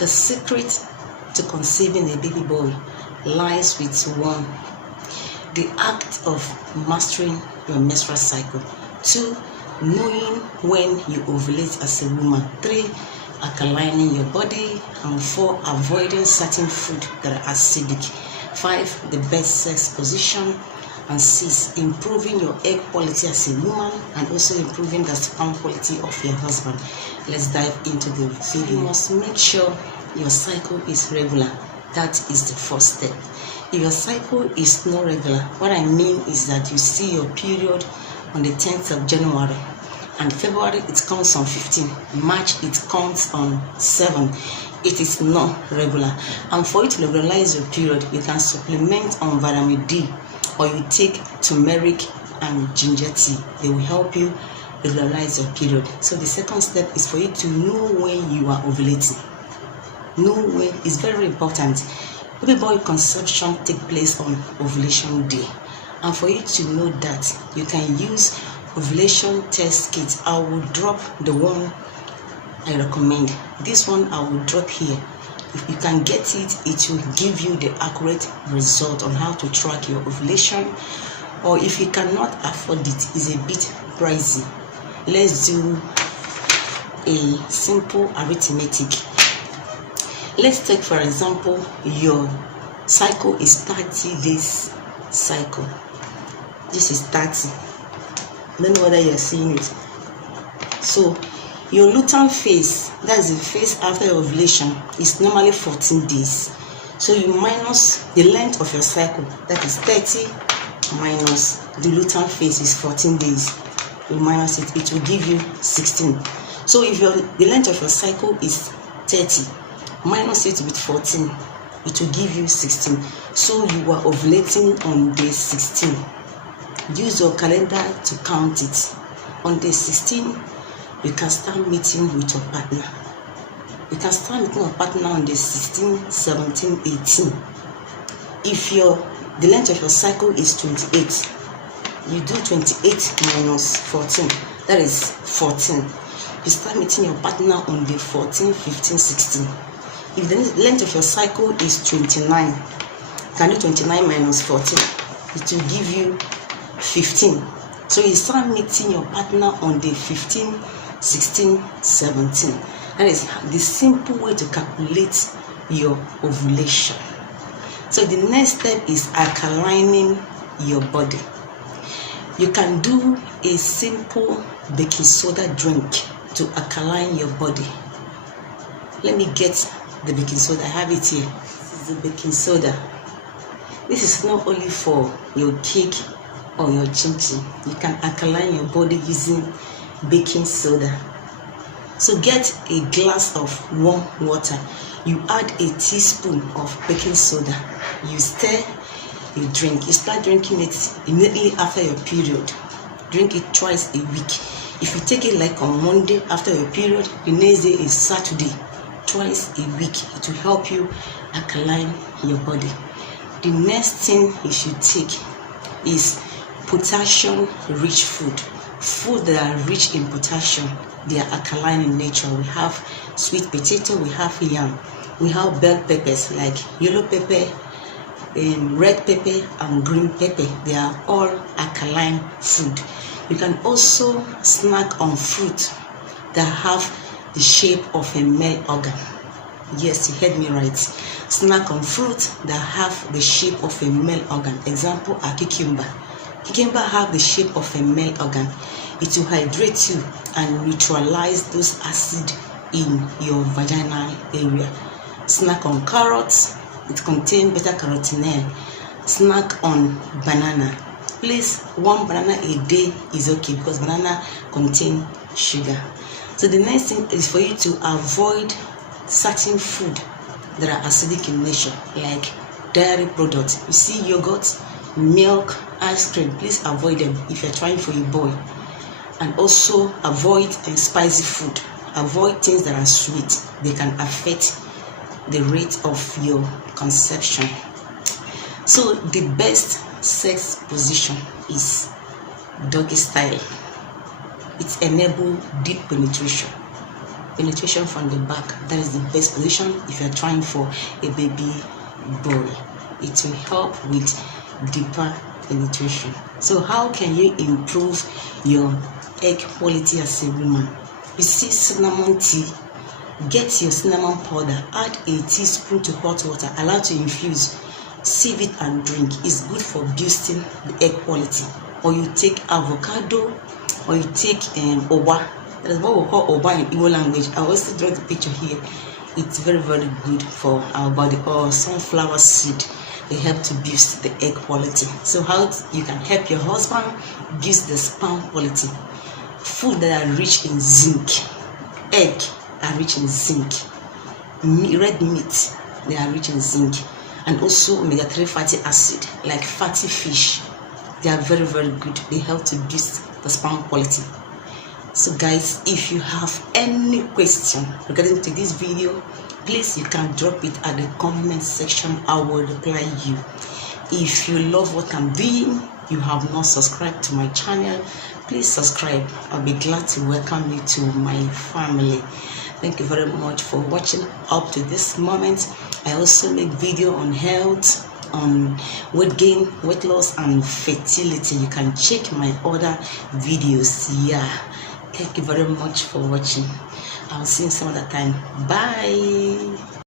The secret to conceiving a baby boy lies with 1. The act of mastering your menstrual cycle. 2. Knowing when you ovulate as a woman. 3. Alkalining your body. And 4. Avoiding certain food that are acidic. 5. The best sex position. And 6. Improving your egg quality as a woman and also improving the sperm quality of your husband. Let's dive into the video. You must make sure your cycle is regular. That is the first step. If your cycle is not regular, what I mean is that you see your period on the 10th of January, and February it comes on 15, March it comes on 7. It is not regular, and for you to regularize your period, you can supplement on vitamin D, or you take turmeric and ginger tea. They will help you regularize your period. So the second step is for you to know when you are ovulating. Know when is very important. Baby boy conception take place on ovulation day, and for you to know that, you can use ovulation test kit. I will drop the one I recommend. This one I will drop here. If you can get it, it will give you the accurate result on how to track your ovulation. Or if you cannot afford it, it's a bit pricey. Let's do a simple arithmetic. Let's take, for example, your cycle is 30 days cycle. This is 30. I don't know whether you're seeing it. So your luteal phase, that is the phase after ovulation, is normally 14 days. So you minus the length of your cycle, that is 30 minus the luteal phase is 14 days. You minus it, it will give you 16. So if the length of your cycle is 30, minus it with 14, it will give you 16. So you are ovulating on day 16. Use your calendar to count it. On day 16, you can start meeting with your partner. You can start meeting your partner on day 16, 17, 18. If the length of your cycle is 28, you do 28 minus 14, that is 14. You start meeting your partner on day 14, 15, 16. If the length of your cycle is 29, you can do 29 minus 14. It will give you 15. So you start meeting your partner on day 15, 16, 17. That is the simple way to calculate your ovulation. So the next step is alkalining your body. You can do a simple baking soda drink to alkaline your body. Let me get the baking soda. I have it here. This is the baking soda. This is not only for your cake or your chin-chin. You can alkaline your body using baking soda. So get a glass of warm water. You add a teaspoon of baking soda. You stir, you drink. You start drinking it immediately after your period. Drink it twice a week. If you take it like on Monday after your period, the next day is Saturday. Twice a week, it will help you alkaline your body. The next thing you should take is potassium-rich food. Food that are rich in potassium, they are alkaline in nature. We have sweet potato, we have yam, we have bell peppers like yellow pepper, red pepper, and green pepper. They are all alkaline food. You can also snack on fruit that have the shape of a male organ. Yes, you heard me right. Snack on fruit that have the shape of a male organ. Example are cucumber. Cucumber have the shape of a male organ. It will hydrate you and neutralize those acids in your vaginal area. Snack on carrots. It contains beta-carotene. Snack on banana. Please, 1 banana a day is okay because banana contain sugar. So the next thing is for you to avoid certain food that are acidic in nature, like dairy products. You see yogurt, milk, ice cream. Please avoid them if you're trying for your boy. And also avoid spicy food. Avoid things that are sweet. They can affect the rate of your conception. So the best sex position is doggy style. It enables deep penetration. penetration from the back. That is the best position if you're trying for a baby boy. It will help with deeper penetration. So how can you improve your egg quality as a woman? You see, cinnamon tea. Get your cinnamon powder, add a teaspoon to hot water, allow to infuse, sieve it and drink. It's good for boosting the egg quality. Or you take avocado, or you take oba. That is what we call oba in Igbo language. I also draw the picture here. It's very, very good for our body. Or sunflower seed. They help to boost the egg quality. So how you can help your husband boost the sperm quality? Food that are rich in zinc. Egg are rich in zinc. Red meat, they are rich in zinc. And also omega-3 fatty acid, like fatty fish. They are very, very good. They help to boost the sperm quality. So guys, if you have any question regarding to this video, please you can drop it at the comment section. I will reply you. If you love what I'm doing, you have not subscribed to my channel, please subscribe. I'll be glad to welcome you to my family. Thank you very much for watching up to this moment. I also make video on health, on weight gain, weight loss, and fertility. You can check my other videos. Yeah, thank you very much for watching. I'll see you some other time. Bye.